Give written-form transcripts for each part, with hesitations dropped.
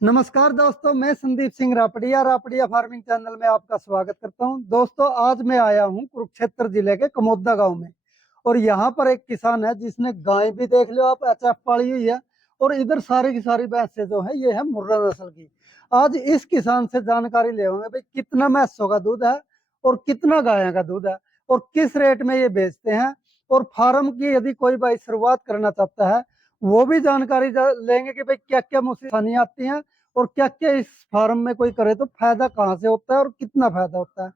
नमस्कार दोस्तों, मैं संदीप सिंह रापड़िया रापड़िया फार्मिंग चैनल में आपका स्वागत करता हूं। दोस्तों, आज मैं आया हूं कुरुक्षेत्र जिले के कमोदा गांव में। और यहां पर एक किसान है जिसने गाय भी देख लो आप एचएफ पाली हुई है। और इधर सारी की सारी भैंसें जो है ये है मुर्रा नस्ल की। आज इस किसान से जानकारी लेंगे भाई कितना भैंसों का दूध है और कितना गायों का दूध है और किस रेट में ये बेचते हैं। और फार्म की यदि कोई भाई शुरुआत करना चाहता है वो भी जानकारी लेंगे कि भाई क्या क्या मुसीबतें आती हैं और क्या क्या इस फार्म में कोई करे तो फायदा कहाँ से होता है और कितना फायदा होता है।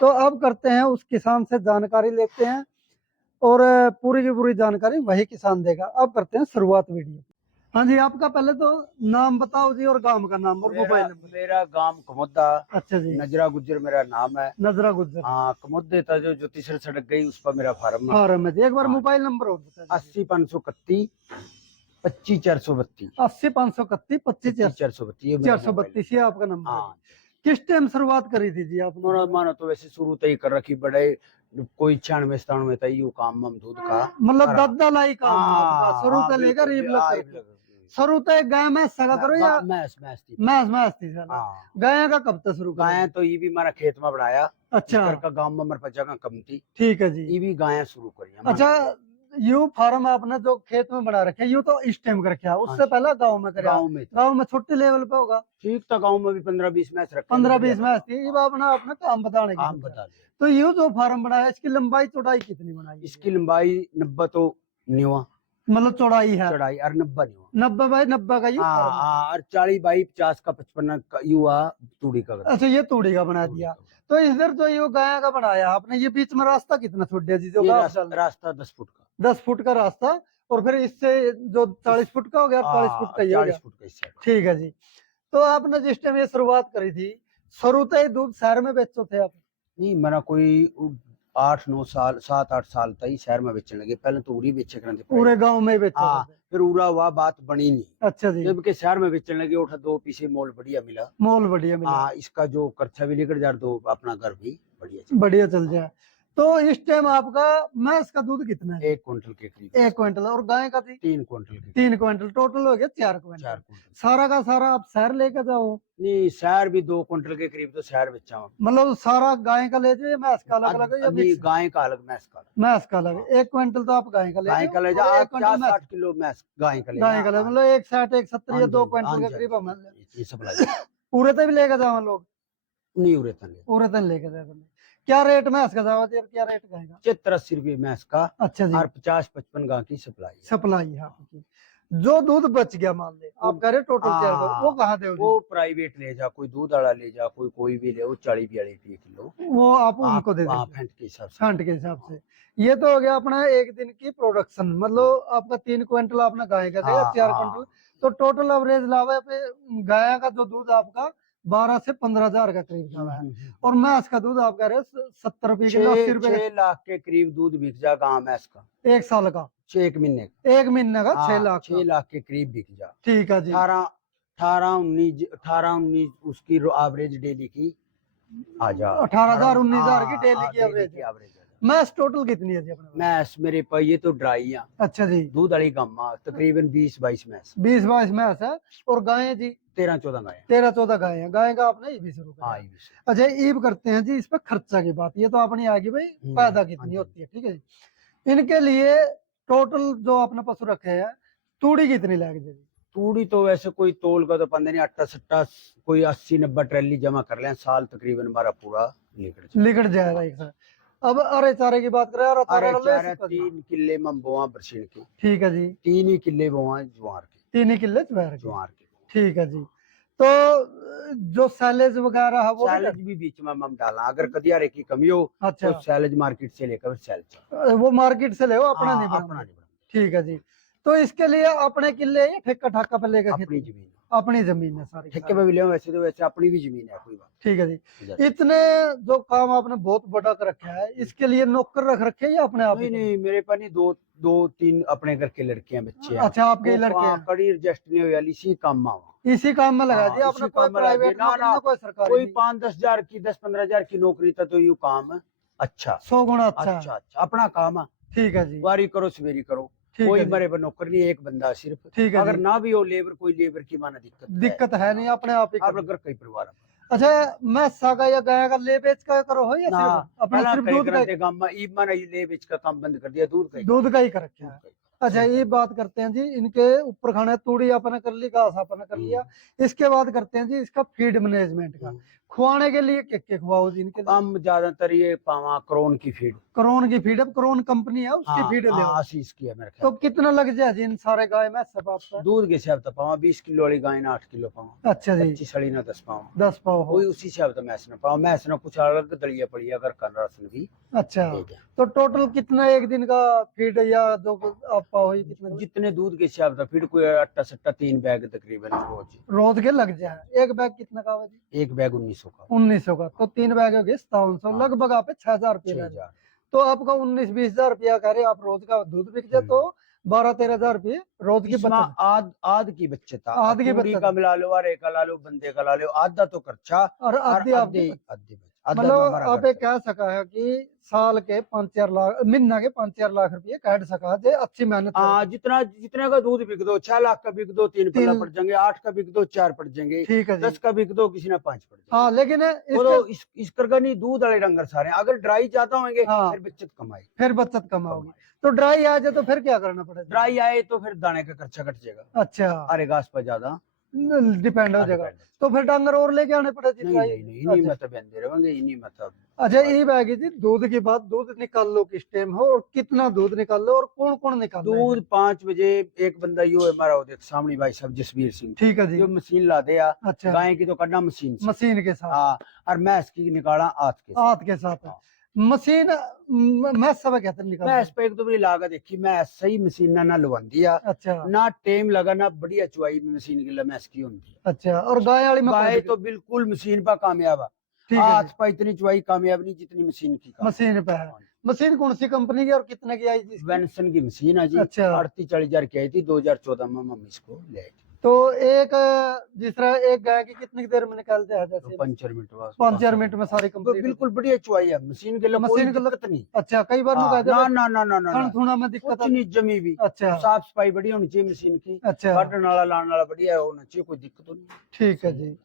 तो अब करते हैं उस किसान से जानकारी लेते हैं और पूरी की पूरी जानकारी वही किसान देगा। अब करते हैं शुरुआत वीडियो। हाँ जी, आपका पहले तो नाम बताओ जी और गांव का नाम और मोबाइल नंबर। मेरा गांव कमोदा। अच्छा जी, नजरा गुज्जर मेरा नाम है। नजरा गुज्जर। हाँ, कमोदे था जो तीसरी सड़क गई उस पर मेरा फार्म है। फार्म है जी, एक बार हाँ। मोबाइल नंबर और बता दीजिए। 80 531 25 432। 80 531 25 432 ये आपका नंबर है। हाँ, किस टाइम शुरुआत करी थी जी आपने? मानो तो वैसे शुरू तो ही कर रखी बड़े कोई 96 97 था यू काम हम दूध का मतलब दद्दा लाई काम है आपका शुरू हाँ, से लेकर बिल्कुल, ईब लग करके। शुरू तो एक गाय में सगा करो या मैस मैस थी। मैस थी साला। हाँ, गाय का कब तक शुरू करो? गायें तो ये भी हमारा खेत में बढ़ाया। अच्छा, इस का गांव में मर जगह कम थी, ठीक है जी। ये भी गायें शुरू करी हमारे। अच्छा, यू फार्म आपने जो खेत में बना रखे यू तो इस टाइम कर रखा, उससे पहले गांव में करा। गांव में गांव में छोटे लेवल पे होगा। ठीक था, गांव में भी 15 20 मैच रखे। 15 20 मैच थी। ये अपना अपना काम बताने की काम सोचा। बता दे। तो यू जो फार्म बनाया इसकी लंबाई चौड़ाई कितनी बनाई? इसकी लंबाई 90 तो न्यूआ, मतलब चौड़ाई है चढ़ाई और 90 न्यूआ। 90 बाई 90 का यू फार्म है। हाँ, और 40 बाई 50 का 55 का युवा तूड़ी का। अच्छा, ये तूड़ी का बना दिया। तो इधर जो ये गाय का बनाया आपने, ये बीच में रास्ता कितना छोड़ दिया जी? जो रास्ता 10 फुट का। 10 फुट का रास्ता। और फिर इससे जो 40 फुट का हो गया, 40 फुट का ये हो गया। 40 फुट का इससे। ठीक है जी। तो आपने जिस टाइम ये शुरुआत करी थी, शुरू से ही दूध शहर में बेचते थे आप? नहीं, मेरा कोई 8 9 साल 7 8 साल तक ही शहर में बेचने लगे। पहले तो उरी बेचे करते थे, पूरे गांव में बेचते हाँ, थे। फिर उरा हुआ बात बनी नहीं। अच्छा जी, जब के शहर में बेचने लगे उठा 2 पीछे मोल बढ़िया मिला। मोल बढ़िया मिला। हाँ, इसका जो खर्चा भी लेकर जा दो, अपना घर भी बढ़िया बढ़िया चल जाए। तो इस टाइम आपका भैंस का दूध कितना है? 1 क्विंटल के करीब। 1 क्विंटल। और गाय का थी 3 क्विंटल के 3 क्विंटल। टोटल हो गया 4 क्विंटल। 4 क्विंटल। सारा का सारा आप शहर लेके जाओ? नहीं, शहर भी 2 क्विंटल के करीब तो शहर बेचा हूँ। मतलब सारा गाय का ले जाओ, भैंस का अलग अलग है या अभी मिक्स? गाय का अलग, भैंस का अलग। भैंस का अलग। 1 क्विंटल तो आप गाय का ले गाय जाओ का ले जा, और 1 क्विंटल 50 भैंस 60 किलो भैंस गाय का ले गाय का ले, जा। मतलब 160 170 या 2 क्विंटल के करीब हम ये सब ला पूरे तक भी लेके जाओ लोग? नहीं उरे तले पूरे तक लेके जाओ। क्या रेट में इसका जाओ यार, क्या रेट कहेगा? 70 80 रुपये भैंस का। अच्छा जी, और 50 55 गाय की सप्लाई। सप्लाई है आपकी। जो दूध बच गया मान ले आप कह रहे टोटल 4 वो कहाँ दे? वो प्राइवेट ले जा, कोई दूध वाला ले जा, कोई भी ले, वो 40 42 रुपये किलो वो आप उनको दे देंगे फेंट के हिसाब से। छांट के हिसाब से। ये तो हो गया अपना एक दिन की प्रोडक्शन। मतलब आपका 3 क्विंटल आपने गाय का गया, 4 क्विंटल। तो टोटल एवरेज लावे पे गाय का जो दूध आपका 12 से 15 हजार का करीब जावा है। और भैंस का दूध आप कह रहे हो 70 रुपये किलो, 80 रुपये 6 लाख के करीब दूध बिक जा गाँव में इसका। 1 साल का? 1 महीने का। 1 महीने का 6 लाख 6 लाख के करीब बिक जा। ठीक है जी। 18 19 उसकी एवरेज डेली की आ जा। 18,000 19,000 की डेली की एवरेज। एवरेज मैस टोटल कितनी है जी अपने? मैस मेरे पास ये तो ड्राई है। अच्छा जी, दूध वाली गम्मा तकरीबन 20 22 मैस। 20 22 मैस है। और गाय जी 13 14 गाय। 13 14 गाय है। गाय का आपने ये भी शुरू हाँ, किया। अच्छा, ईब करते हैं जी इस पर खर्चा की बात। ये तो अपनी आगे भाई पैदा कितनी होती है, ठीक है जी। इनके लिए टोटल जो आपने पशु रखे हैं तूड़ी कितनी लग जाएगी? तूड़ी तो वैसे कोई तोल का तो पंद्रह नहीं, 8 सट्टा कोई 80 90 ट्रैली जमा कर लें, साल तकरीबन हमारा पूरा लिकड़ जाएगा एक साथ। अब अरे चारे की बात करें, अरे 3 किले में बोआ बरसीन की। ठीक है जी, 3 ही किले बोआ ज्वार के। 3 ही किले ज्वार के। ठीक है जी। तो जो सैलेज वगैरह है वो सैलेज भी बीच में हम डाला, अगर कदियारे की कमी हो अच्छा तो सैलेज मार्केट से लेकर सैलेज वो मार्केट से ले अपना नहीं अपना नहीं। ठीक है जी। तो इसके लिए अपने किले या ठेका ठाका पे लेकर? अपनी जमीन, अपनी जमीन है सारी। ठेके पे भी ले, वैसे तो वैसे अपनी भी जमीन है, कोई बात। ठीक है जी। इतने जो काम आपने बहुत बड़ा कर रखा है, इसके लिए नौकर रख रखे या अपने आप? नहीं, मेरे पास नहीं, 2 3 अपने घर के लड़के हैं, बच्चे हैं। अच्छा, आपके लड़के हैं? कड़ी एडजस्ट नहीं हो यार, इसी काम में इसी काम में लगा दिया आपने? कोई प्राइवेट ना कोई सरकारी? कोई 5 10 हजार की 10 15 हजार की नौकरी था तो यू काम है अच्छा, 100 गुना अच्छा। अच्छा अपना काम है। ठीक है जी। वारी करो सवेरी करो। ठीक कोई है जी, मरे पर नौकर नहीं, एक बंदा सिर्फ। ठीक है अगर जी। ना भी हो लेबर, कोई लेबर की माना दिक्कत है नहीं, अपने आप ही आप कर। अगर कई परिवार अच्छा, मैसा का या गाय का ले बेच का करो हो या ना सिर्फ अपना पहला सिर्फ कई दूध का करते गांव में ई माना ये ले बेच का काम बंद कर दिया, दूध का ही दूध का ही कर रखा दूध है। का ही अच्छा, सही ये कर बात करते हैं जी, इनके ऊपर खाना तूड़ी आपने कर ली, घास आपने कर लिया। इसके बाद करते हैं जी इसका फीड मैनेजमेंट का। खुआने के लिए क्या खुआओ जी इनके लिए? हम ज्यादातर ये पावा क्रोन की फीड। क्रोन की फीड, अब क्रोन कंपनी है उसकी हाँ फीड ले हाँ आओ। आशीष की है मेरे तो ख्याल। कितना लग जाए जी इन सारे गाय में सब आपका? दूध के हिसाब तो पावा 20 किलो वाली गाय ना 8 किलो पावा, अच्छा जी, 25 सड़ी ना 10 पावा, 10 पाव हो। कोई उसी हिसाब तो मैस ना पावा, मैस ना कुछ अलग दलिया पड़िया अगर कर रसन भी अच्छा, दे दे। तो टोटल कितना एक दिन का फीड या जो आप पाओ ही कितना जितने दूध के हिसाब से फीड, कोई अट्टा सट्टा 3 बैग तकरीबन रोज। रोज के लग जाए? एक बैग कितना का है जी? एक बैग 1900 का। 1900 का, तो 3 बैग हो गए 5700, हाँ। लगभग आप 6000 रुपये का। 6000। तो आपका 19-20 हजार रुपया कह रहे आप रोज का दूध बिक जाए, तो 12-13 हजार रुपये रोज की इसमें बचत। आध की बच्चे था, आध की तूड़ी बचत का मिला लो, अरे का ला लो, बंदे का ला लो, आधा तो खर्चा और और आधी आपकी आधे आधे आधा मतलब तो हमारा आप ये खर्चा। कह सका है कि साल के 5-4 लाख, महीना के 5-4 लाख रुपये काट सका जे अच्छी मेहनत हाँ करके। जितना जितने का दूध बिक दो, 6 लाख का बिक दो 3 पल्ला तीन, पड़ जाएंगे, 8 का बिक दो 4 पड़ जाएंगे, ठीक है जी। 10 का बिक दो किसी ने 5 पड़ हाँ, जाएंगे। लेकिन वो इसके तो इस करके नहीं, दूध वाले डंगर सारे हैं। अगर ड्राई ज्यादा होंगे हाँ फिर बचत कमाई फिर बचत कम होगी। तो ड्राई आ जाए तो फिर क्या करना पड़ेगा? ड्राई आए तो फिर दाने का खर्चा घट जाएगा, अच्छा, अरे घास पर ज्यादा डिपेंड हो जाएगा। डिपेंड। तो फिर डंगर और लेके आने पड़े जी नहीं ड्राई? नहीं नहीं, इन्हीं अच्छा, मतलब बंदे रहेंगे, इन्हीं मतलब। अच्छा, ये बात जी, दूध की बात, दूध निकाल लो किस टाइम हो और कितना दूध निकाल लो और कौन कौन निकाल रहे हैं? दूध 5 बजे एक बंदा यो है हमारा, वो देख सामने भाई साहब जसवीर सिंह, ठीक है जी। जो मशीन ला दे। अच्छा, गाय की तो कड़ना मशीन से। मशीन के साथ? हाँ, और मैस की निकाला हाथ के साथ। हाथ के साथ? हाँ। मशीन मैं सब कहते हैं निकाल। मैस पे एक तो बड़ी लागत देखी, मैं सही मशीन ना लवन दिया, अच्छा, ना टाइम लगा, ना बढ़िया चुवाई में मशीन की मैस की होती है। अच्छा, और गाय वाली में गाय कोई तो बिल्कुल मशीन पर कामयाब है, ठीक है हाथ जी, पर इतनी चुवाई कामयाब नहीं जितनी मशीन की कामयाब। मशीन पे है। मशीन कौन सी कंपनी की और कितने की आई जी इसकी? वेनसन की मशीन है जी। अच्छा। 38-40 हजार की आई थी, 2014 में मम्मी इसको ले आई थी। तो एक जिस तरह एक गाय की कितनी देर में निकालते हैं तो जैसे? 5-4 मिनट बाद 5-4 मिनट में सारी तो कंप्लीट? बिल्कुल बढ़िया चुवाई है मशीन के लिए, कोई मशीन को दिक्कत नहीं। अच्छा, कई बार हाँ, कहते ना हैं ना ना ना ना थन ना, थुना में दिक्कत कुछ आती। नहीं जमी भी। अच्छा, साफ सफाई बढ़िया होनी चाहिए मशीन की, अच्छा, काटने वाला लाने वाला बढ़िया होना चाहिए, कोई दिक्कत नहीं। ठीक है जी।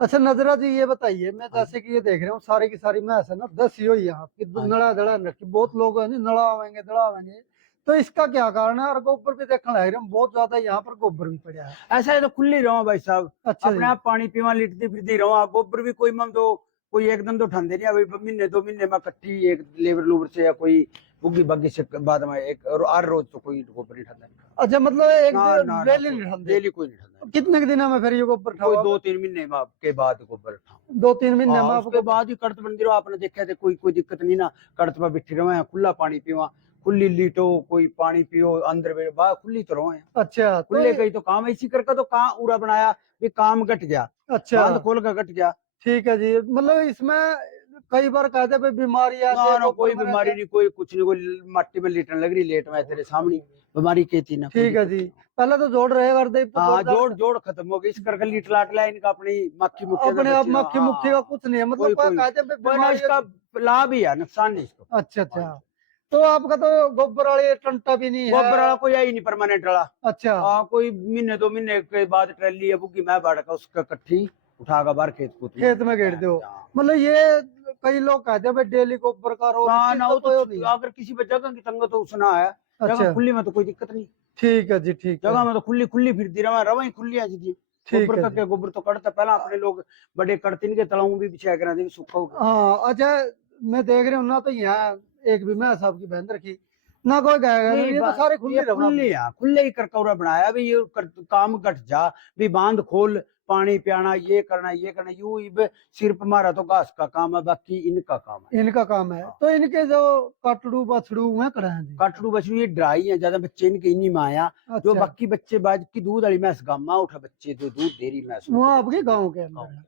अच्छा नजरा जी, ये बताइए, मैं हाँ। जैसे कि ये देख रहा हूँ सारी की सारी मैस है ना 10 ही हुई यहाँ की, हाँ। नड़ा दड़ा रखी, बहुत लोग है ना नड़ा आवेंगे दड़ा आवेंगे, तो इसका क्या कारण है? और गोबर भी देखने लग रहे हैं बहुत ज्यादा, यहाँ पर गोबर भी पड़ा है। ऐसा है तो खुली रहो भाई साहब, अच्छा अपने जी, आप पानी पीवा लिटती फिरती रहो, गोबर भी कोई मम तो कोई एकदम तो ठंडे नहीं, अभी महीने 2 महीने में कट्टी एक लेबर लूबर से या कोई बुग्गी बग्गी से बाद में एक और हर रोज तो कोई गोबर नहीं ठंडा नहीं। अच्छा, मतलब एक ना ना ना, डेली नहीं ठंडे? डेली कोई नहीं ठंडा। कितने के दिनों में फिर ये गोबर कोई उठाओ? 2-3 महीने के बाद गोबर उठाओ। 2-3 महीने में हाँ, आपको? उसके बाद ही कड़त बंदी रहो, आपने देखा थे कोई कोई दिक्कत नहीं ना, कड़त में बिठी रहो, खुला पानी पीवा, खुली लीटो, कोई पानी पियो अंदर बाहर खुली तो रहो। अच्छा, तो खुले गई तो काम इसी करके तो कहाँ उरा बनाया भी, काम घट गया, अच्छा, बांध खोल का घट गया। ठीक है जी। मतलब इसमें कई बार कहते हैं बीमारी आती ना है ना, कोई गोबर में बीमारी रहते नहीं, कोई कुछ नहीं, कोई मट्टी में लेटने लग रही, लेट में तेरे सामने बीमारी के थी ना। हैं। ठीक है जी, पहले तो जोड़ रहे करते हाँ, जोड़ जोड़ खत्म हो गई, इस करके लीट लाट लिया इनका, अपनी मक्खी मुक्खी अपने आप मक्खी मुक्खी का कुछ नहीं है, मतलब कोई कहते हैं कोई ना, बीमारी। इसका लाभ ही है, नुकसान नहीं इसको। अच्छा, अच्छा, तो आपका तो गोबर वाले टंटा भी नहीं गोबर वाला है? कोई है ही नहीं परमानेंट वाला। अच्छा, कोई महीने 2 महीने के बाद ट्रैली है बुग्गी मैं बाढ़ का उसका कट्ठी उठाकर बाहर खेत कूद खेत में घेर दो। मतलब ये कई लोग कहते हैं डेली गोबर का रोज, ना इस चीज ना, का वो कोई वो तो नहीं है। अगर किसी पे जगह की तंगत तो उसना है, अच्छा, जगह खुली में तो कोई दिक्कत नहीं। ठीक है जी, ठीक जगह है, में तो खुली खुली फिरती रवा रवा ही खुली है जी। ठीक गोबर है का जी। क्या, गोबर तो कड़ता पहला अपने लोग बड़े कड़तीन के तलाऊ भी बिछाया करा दे सूखा होगा। हाँ, अच्छा, मैं देख रहा हूँ ना, तो यहाँ एक भी मैं साहब की बहन रखी ना, कोई गाय नहीं ये तो सारे खुले ये खुले रहो। हैं, खुले ही करकौरा बनाया भी, ये काम घट जा भी, बांध खोल पानी पियाना, ये करना यूं ही सिर्फ हमारा तो घास का काम है, बाकी इनका काम है। इनका काम है। तो इनके जो कटड़ू बछड़ू हुए कड़ा हैं जी? काटड़ू बछड़ू ये ड्राई है, ज्यादा बच्चे इनके इन्हीं में आया, जो अच्छा, बाकी बच्चे बाज की दूध वाली मैस गामा उठा बच्चे जो दूध दे रही मैस वहाँ आपके गाँव के अंदर है।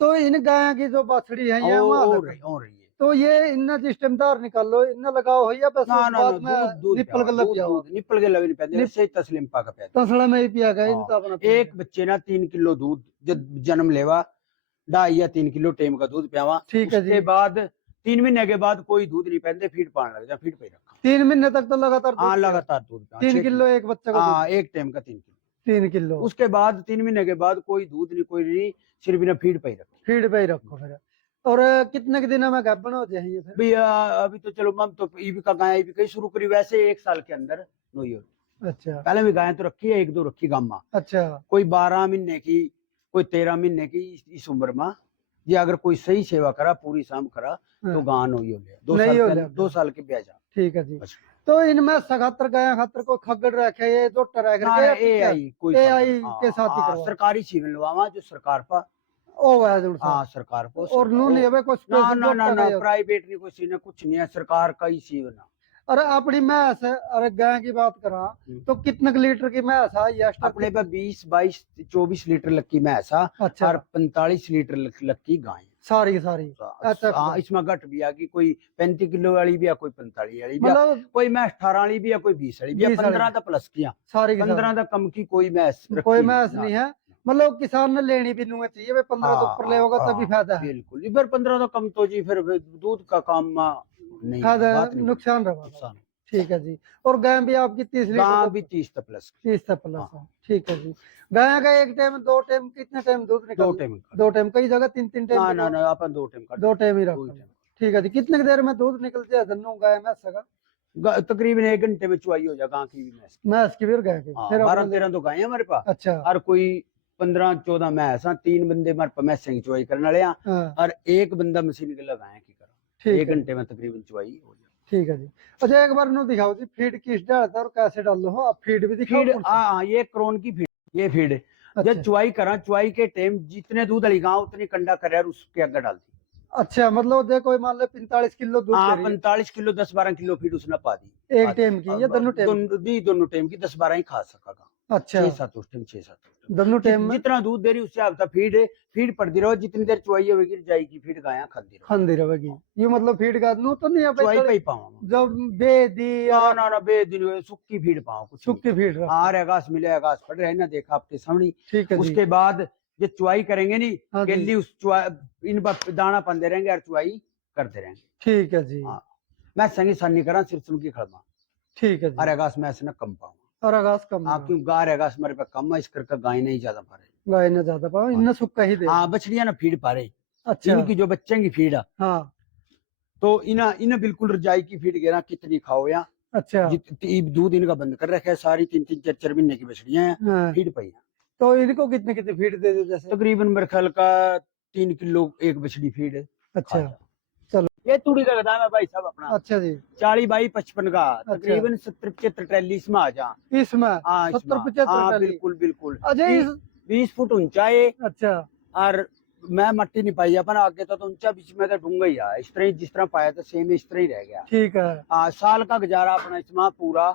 तो इन गाय की जो बछड़ी है ये वहाँ हो अलग है। रही है। तो ये इन्ना सिस्टम दार निकाल लो, इन्ना लगाओ हो या बस ना ना ना, बाद दूध में दूध निपल के लग दूध जाओ? दूध निपल के लवे नहीं पैदे, ऐसे ही तस्लीम पा का पैदे। तसड़ा में ही पिया गया हाँ, इनका अपना एक बच्चे ना 3 किलो दूध जब जन्म लेवा, 2.5 या 3 किलो टेम का दूध पियावा, ठीक है जी। उसके बाद 3 महीने के बाद कोई दूध नहीं पहनते, फीड पान लग जा, फीड पे रखा। 3 महीने तक तो लगातार हाँ दूध लगातार दूध का 3 किलो एक बच्चे को हाँ एक टाइम का 3 किलो। 3 किलो उसके बाद 3 महीने के बाद कोई दूध नहीं कोई नहीं, सिर्फ बिना फीड पे ही रखी। फीड पे ही रखो फिर। और कितने के दिनों में गाभण हो जाएंगे फिर? भैया अभी तो चलो मम तो ईबी का गाय ईबी कहीं शुरू करी, वैसे 1 साल के अंदर नहीं हो। अच्छा पहले भी गाय तो रखी है, 1-2 रखी गामा, अच्छा कोई 12 महीने की, कोई 13 महीने की, इस उम्र में ये अगर कोई सही सेवा करा पूरी शाम करा तो हाँ। गां नहीं हो गया। 2 नहीं साल हो के जाता। 2 साल के ब्याज ठीक है जी। बस। तो इनमें सगातर गाय खातर कोई खगड़ रखे ये जो टरा ना करके या एआई कोई एआई हाँ, के साथ ही हाँ, करवा सरकारी सीवन लवावा जो सरकार पा। ओ है जुड़ हाँ साहब। सरकार को और नू नहीं है कोई ना स्पेशल ना ना जोटा ना का प्राइवेट नहीं कोई सीन कुछ नहीं है, सरकार का ही सीवन है। अरे अपनी भैंस है, अरे गाय की बात करा तो कितने लीटर की भैंस है ये अपने पे 20-22-24 लीटर लक्की भैंस है अच्छा और 45 लीटर लक्की गाय। सारी की सारी अच्छा हाँ इसमें घट भी आ कि कोई 35 किलो वाली भी है, कोई 45 वाली भी है, मतलब कोई मैच 18 वाली भी है, कोई 20 वाली भी है, 20 वाली 15 तो प्लस किया, सारी की 15 तो कम की कोई मैच कोई मैच नहीं है। मतलब किसान ने लेनी भी नहीं चाहिए भाई, 15 तो ऊपर ले होगा तभी फायदा है। बिल्कुल फिर 15 तो कम तो जी फिर दूध का काम नहीं फायदा बात नहीं नुकसान रहा नुकसान। ठीक है जी। और गाय भी आपकी 30 लीटर गां भी 30 तो प्लस 30 से प्लस है ठीक है जी। गाय का एक टाइम 2 टाइम कितने टाइम दूध 2 निकल टाइम 2 टाइम कई जगह 3 टाइम ना ना ना अपन 2 टाइम कर 2 टाइम ही 2 रखो टाइम ठीक है जी। कितने की देर में दूध निकलते हैं धन्नो गाय में सगा तकरीबन 1 घंटे में चुवाई हो जाए गां की भी भैंस की। मैं इसकी फिर गाय की फिर 12-13 तो गाय है हमारे पास अच्छा और कोई 15-14 मैस हाँ, 3 बंदे हमारे पास मैसें की चुवाई करने वाले हैं हाँ और 1 बंदा मशीन के लगाए की करा, ठीक 1 है घंटे में तकरीबन चुवाई हो जाए। ठीक है जी। अच्छा एक बार नु दिखाओ जी फीड किस डालता है और कैसे डाल लो आप फीड भी दिखाओ फीड कौन सा? हाँ ये क्रोन की फीड, ये फीड अच्छा जब चुवाई करा चुवाई के टाइम जितने दूध वाली गांव उतनी कंडा कर रहा है उसके आगे डाल दी। अच्छा मतलब देखो मान लो 45 किलो दूध हाँ दे रही है 45 किलो 10-12 किलो फीड उसने पा दी एक टाइम की या दोनों टाइम दोनों टाइम की 10-12 ही खा सका। अच्छा 6-7 उस टाइम 6-7 दोनों टाइम में जितना दूध दे रही उससे आप फीड पड़ती रहो, जितनी देर चुवाई होगी जाएगी फीड गाया खाती रहो खांदी रहेगी। ये मतलब फीड का नु तो नहीं है चुवाई पे भाई ही पाऊँ जब बेदी ना ना ना बेदिन सुक्की फीड पाओ कुछ सुक्की फीड रखो। हाँ घास मिले घास पड़ रहे ना देखा आपके सामने। ठीक है जी। उसके बाद जो चुवाई करेंगे नहीं हाँ जी। गेली उस इन पर दाना पंदे रहेंगे और चुवाई करते रहेंगे। ठीक है जी। हाँ मैं संगी सानी करा सिर्फ सुनकी खड़मा ठीक है जी। अरे घास मैं ऐसे ना कम पाऊँ और आगाज कम हाँ क्यों गा रहे घास हमारे पे कम है इस करके गाय नहीं ज्यादा पा रहे। गाय ने ज्यादा पाओ इन्हें सुक्का ही दे हाँ बछड़ियां ना फीड पा रहे अच्छा इनकी जो बच्चे की फीड है हाँ तो इन्हें बिल्कुल रजाई की फीड गिरा कितनी खाओ या अच्छा दूध इनका बंद कर रखा है, सारी 3-3 4-4 महीने की बछड़ियां हैं हाँ। फीड पाई हैं। तो इनको कितने कितने फीड दे दो जैसे तकरीबन मेरे ख्याल का 3 किलो एक बछड़ी फीड अच्छा चलो ये तूड़ी का दाम है भाई साहब अपना अच्छा जी 40/55 का तकरीबन 70-75 ट्रैली इसमें आ जा इसमें हाँ 70-75 हाँ ट्राली बिल्कुल बिल्कुल अजय 20 फुट ऊंचा है अच्छा और मैं मट्टी नहीं पाई अपन आगे तो ऊंचा बीच में तो डूंगा ही है, इस तरह जिस तरह पाया था सेम इस तरह ही रह गया। ठीक है हाँ साल का गुजारा अपना इसमें पूरा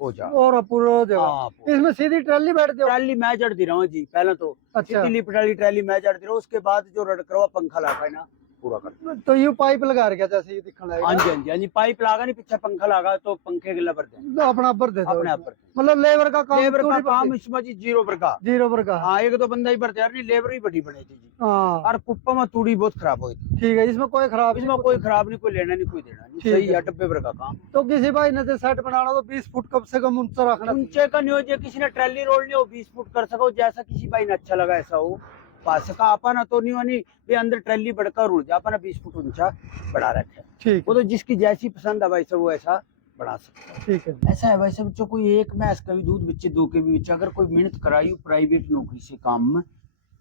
हो जा और पूरा जगह हाँ इसमें सीधी ट्राली बैठ जाओ ट्राली मैं जड़ दी रहा हूँ जी, पहले तो अच्छा सीधी लिप ट्राली मैं जड़ दी रहा हूँ, उसके बाद जो रड करवा पंखा लगा है ना पूरा कर। तो यू पाइप लगा रखा जैसे ये दिखने हाँ लगेगा जी हाँ जी हाँ जी पाइप लगा नहीं पीछे पंखा लगा तो पंखे के लबर दे तो अपना बर दे दो अपने आप पर मतलब लेबर का काम लेबर का थोड़ी काम बढ़ती- इसमें जी 0 पर का जीरो पर का हाँ 1-2 बंदा ही भरते यार नहीं लेबर ही बड़ी बनी थी जी हाँ और कुप्पा में तूड़ी बहुत खराब हुई थी। ठीक है इसमें कोई खराब इसमें कोई खराब नहीं कोई लेना नहीं कोई देना नहीं ठीक सही है। है डब्बे पर का काम। तो किसी भाई ने तो सेट बनाना तो 20 फुट कम से कम ऊंचा रखना चाहिए। ऊंचे का नहीं हो जो किसी ने ट्रैली रोड नहीं हो 20 फुट कर सको जैसा किसी भाई ने अच्छा लगा ऐसा हो पास का अपन तो नहीं होनी भी अंदर ट्रैली बढ़कर उड़ जा अपन 20 फुट ऊंचा बढ़ा रखे ठीक वो तो जिसकी जैसी पसंद है भाई सब वो ऐसा बढ़ा सकता है। ठीक है ऐसा है भाई सब बच्चों कोई एक मैस का भी दूध बच्चे 2 के भी बच्चे अगर कोई मेहनत कराई प्राइवेट नौकरी से काम में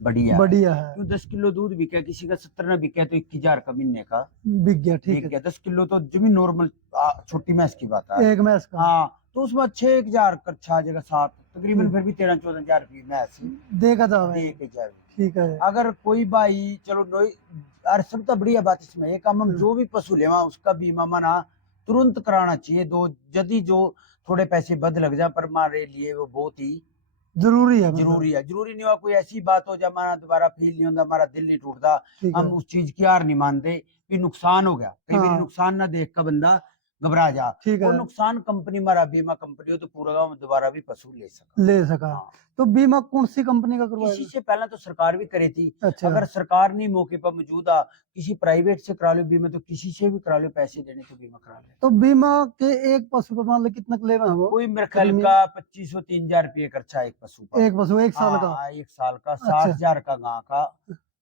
बढ़िया बढ़िया है क्यों 10 किलो दूध बिका किसी का 70 ना बिका तो 21,000 का महीने का बिक गया ठीक बिक है गया। 10 किलो तो जमी नॉर्मल छोटी मैस की बात है एक मैच का हाँ तो उसमें 6,000 का 6 जगह 7 तकरीबन फिर भी 13-14,000 रुपये मैस देखा जाओ दे के जाए। ठीक है अगर कोई भाई चलो और सब तो बढ़िया बात इसमें एक हम जो भी पशु लेवा उसका बीमा मना तुरंत कराना चाहिए दो यदि जो थोड़े पैसे बद लग जाए पर हमारे लिए वो बहुत ही जरूरी है मतलब। जरूरी है। जरूरी नहीं हुआ कोई ऐसी बात हो जाए हमारा दोबारा फील नहीं होता हमारा दिल नहीं टूटता ठीक हम है उस चीज की हार नहीं मानते कि नुकसान हो गया कई बार हाँ। नुकसान ना देख का बंदा घबरा जा। ठीक है। और नुकसान कंपनी मारा बीमा कंपनी हो तो पूरा गाँव दोबारा भी पशु ले सका। ले सका। हाँ। तो बीमा कौन सी कंपनी का किसी करवाएगा? से पहले तो सरकार भी करे थी। अच्छा। अगर सरकार नहीं मौके पर मौजूद आ, किसी प्राइवेट से करा लो बीमा, तो किसी से भी करा लो, पैसे देने तो बीमा करा ले। तो बीमा के एक पशु पर मान लो कितना क्लेम है वो? कोई मेरे ख्याल प्रीमियम? का 2500-3000 रुपये खर्चा एक पशु का। एक पशु 1 साल का? हाँ, 1 साल का। अच्छा। 60,000 का गाँ का,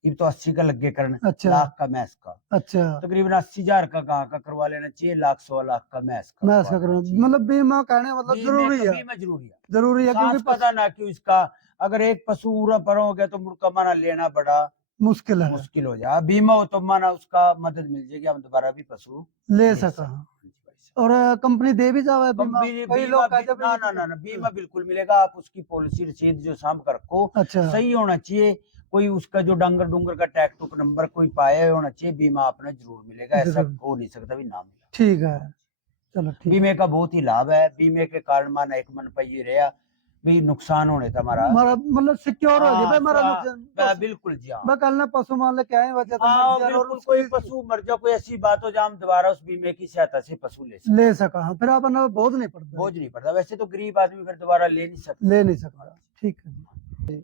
ये तो 80 का लगे करना। अच्छा। लाख का मैस का। अच्छा। तकरीबन 80,000 का गाँ का करवा लेना चाहिए, लाख 1.25 लाख का मैस का मैं करवा इसका लेना करूँ चाहिए। मतलब बीमा कहने मतलब बीमे जरूरी का है। बीमा जरूरी है। जरूरी है क्योंकि सांस पता ना क्यों इसका, अगर एक पशु पूरा पर हो गया तो मुड़का माना लेना बड़ा मुश्किल है। मुश्किल हो जाए। बीमा हो तो माना उसका मदद मिल जाएगी, हम दोबारा भी पशु ले ले सका। सकते। और कंपनी दे भी जावे बीमा? कंपनी कई बीमा लोग भी, कहते हैं ना ना ना, बीमा बिल्कुल मिलेगा। आप उसकी पॉलिसी रसीद जो सामने कर रखो, अच्छा। सही होना चाहिए। कोई उसका जो डंगर डूंगर का टैग टूक नंबर कोई पाया होना चाहिए, बीमा आपने जरूर मिलेगा। ऐसा जरूर। हो नहीं सकता भी ना मिला। ठीक है, चलो ठीक। बीमे का बहुत ही लाभ है। बीमे के कारण माना एक मन पर ये रहा भी नुकसान होने था हमारा। हमारा मतलब सिक्योर हो गया भाई, हमारा हाँ, नुकसान बिल्कुल जी हाँ। मैं कल ना पशु मान ले क्या है वजह तो हाँ मर गया और बिल्कुल, कोई उसकी पशु मर जाए, कोई ऐसी बात हो जहाँ हम दोबारा उस बीमे की सहायता से पशु ले सकते। ले सका। हाँ, फिर अपन बोझ नहीं पड़ता, बोझ नहीं पड़ता। वैसे तो गरीब आदमी फिर दोबारा ले नहीं सकता। ले नहीं सकता। ठीक है जी।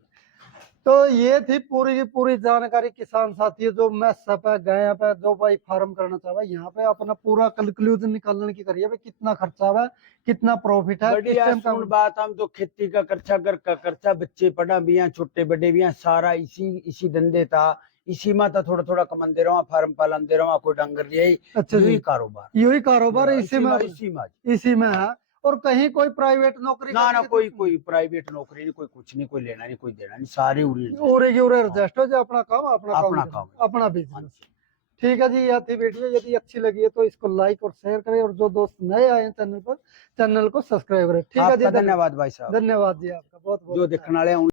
तो ये थी पूरी की पूरी जानकारी किसान साथियों, जो मैं सपा गए पे जो भाई फार्म करना चाहे यहाँ पे अपना पूरा कंक्लूजन निकालने की करिए भाई, कितना खर्चा है, कितना प्रॉफिट है, किस बढ़िया टाइम का। सुन बात, हम तो खेती का खर्चा, घर का खर्चा, बच्चे पढ़ा भी हैं, छोटे बड़े भी हैं, सारा इसी धंधे था। इसी में था थोड़ा थोड़ा कमाते रहो, फार्म पालते रहो, कोई डंगर लिए। अच्छा यही जी, कारोबार, यही कारोबार है, इसी में है। और कहीं कोई प्राइवेट नौकरी ना करने ना, की कोई जरूरत नहीं। कोई प्राइवेट नौकरी नहीं, कोई कुछ नहीं, कोई लेना नहीं, कोई देना नहीं, सारे उरी उरे की उरे एडजस्ट हो जाए, अपना काम अपना अपना काम काम। अपना बिजनेस। ठीक है जी, यह थी वीडियो। यदि अच्छी लगी है तो इसको लाइक और शेयर करें, और जो दोस्त नए आए हैं चैनल पर, चैनल को सब्सक्राइब करें। ठीक है जी, आपका धन्यवाद भाई साहब, धन्यवाद जी आपका बहुत बहुत। जो देखने वाले हैं।